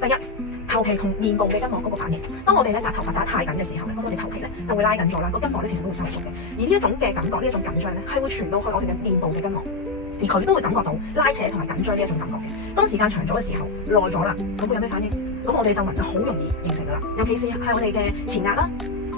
第一，頭皮同面部嘅筋膜嗰個反應。當我哋咧紮頭髮紮得太緊嘅時候咧，咁我哋頭皮咧就會拉緊咗啦，個筋膜咧其實都會收縮嘅。而呢一種嘅感覺，呢一種緊張咧，係會傳到去我哋嘅面部嘅筋膜，而佢都會感覺到拉扯同埋緊張呢一種感覺嘅。當時間長咗嘅時候，耐咗啦，咁會有咩反應？咁我哋皺紋就好容易形成噶啦，尤其是係我哋嘅前額啦、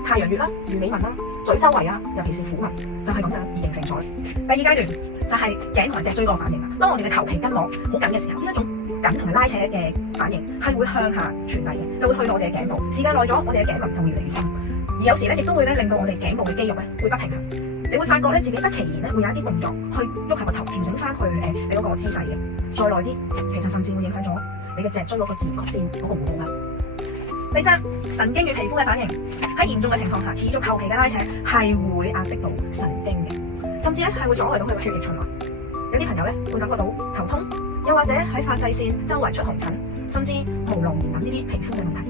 太陽穴啦、魚尾紋啦、嘴周圍啊，尤其是虎紋，就係咁樣而形成咗。第二階段就係頸同埋脊椎嗰個反應啦。當我哋嘅頭皮筋膜好緊嘅時候，呢一種緊同埋拉扯嘅反應係會向下傳遞嘅，就會去到我哋嘅頸部。時間耐咗，我哋嘅頸紋就會越嚟越深，而有時咧亦都會咧令到我哋頸部嘅肌肉咧會不平衡。你會發覺咧自己不其然咧會有一啲動作去喐下個頭，調整翻去你嗰個姿勢嘅。再耐啲，其實甚至會影響咗你嘅脊椎嗰個自然曲線嗰個弧度啦。第三，神經與皮膚嘅反應，喺嚴重嘅情況下，持續頭皮嘅拉扯係會壓迫到神經嘅，甚至咧係會阻礙到佢嘅血液循環。有啲朋友咧會感覺到頭痛，又或者喺髮際線周圍出紅疹，甚至毛囊炎等呢啲皮膚嘅問題。